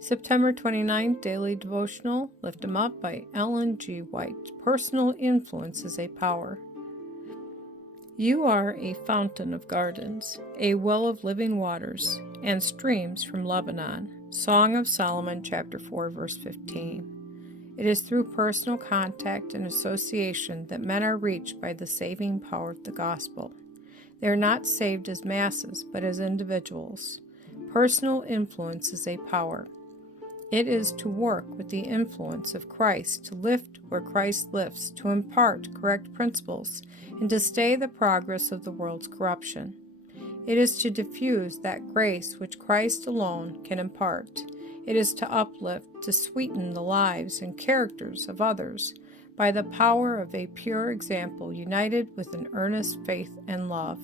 September 29th, Daily Devotional, Lift 'em Up by Ellen G. White. Personal influence is a power. You are a fountain of gardens, a well of living waters, and streams from Lebanon. Song of Solomon, chapter 4, verse 15. It is through personal contact and association that men are reached by the saving power of the gospel. They are not saved as masses, but as individuals. Personal influence is a power. It is to work with the influence of Christ, to lift where Christ lifts, to impart correct principles, and to stay the progress of the world's corruption. It is to diffuse that grace which Christ alone can impart. It is to uplift, to sweeten the lives and characters of others by the power of a pure example united with an earnest faith and love.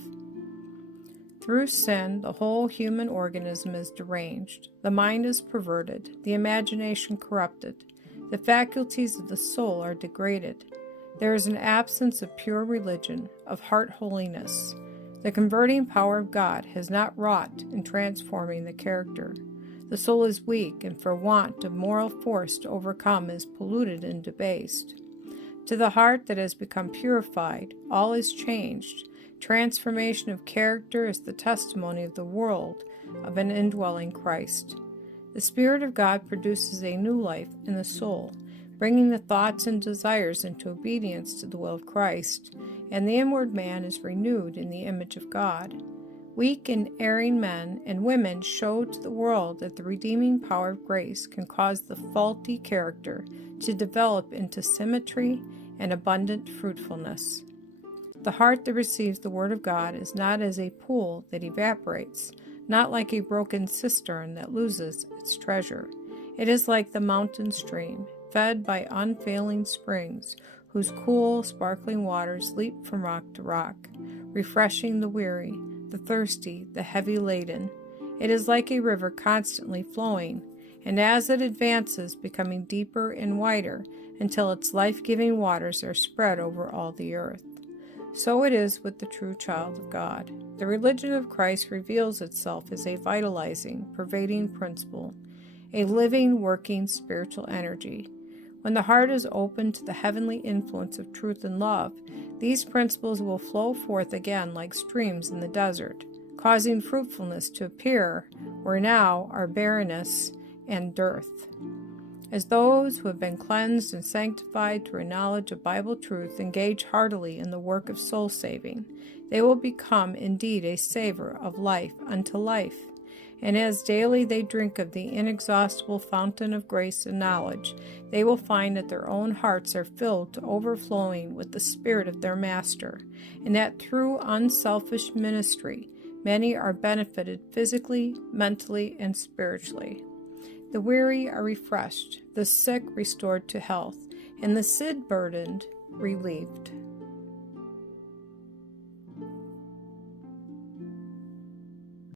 Through sin, the whole human organism is deranged, the mind is perverted, the imagination corrupted, the faculties of the soul are degraded. There is an absence of pure religion, of heart holiness. The converting power of God has not wrought in transforming the character. The soul is weak, and for want of moral force to overcome is polluted and debased. To the heart that has become purified, all is changed. Transformation of character is the testimony of the world of an indwelling Christ. The Spirit of God produces a new life in the soul, bringing the thoughts and desires into obedience to the will of Christ, and the inward man is renewed in the image of God. Weak and erring men and women show to the world that the redeeming power of grace can cause the faulty character to develop into symmetry and abundant fruitfulness. The heart that receives the Word of God is not as a pool that evaporates, not like a broken cistern that loses its treasure. It is like the mountain stream, fed by unfailing springs, whose cool, sparkling waters leap from rock to rock, refreshing the weary, the thirsty, the heavy laden. It is like a river constantly flowing, and as it advances, becoming deeper and wider, until its life-giving waters are spread over all the earth. So it is with the true child of God. The religion of Christ reveals itself as a vitalizing, pervading principle, a living, working spiritual energy. When the heart is open to the heavenly influence of truth and love, these principles will flow forth again like streams in the desert, causing fruitfulness to appear where now are barrenness and dearth. As those who have been cleansed and sanctified through a knowledge of Bible truth engage heartily in the work of soul saving, they will become indeed a savor of life unto life. And as daily they drink of the inexhaustible fountain of grace and knowledge, they will find that their own hearts are filled to overflowing with the Spirit of their Master, and that through unselfish ministry, many are benefited physically, mentally, and spiritually. The weary are refreshed, the sick restored to health, and the sin-burdened relieved.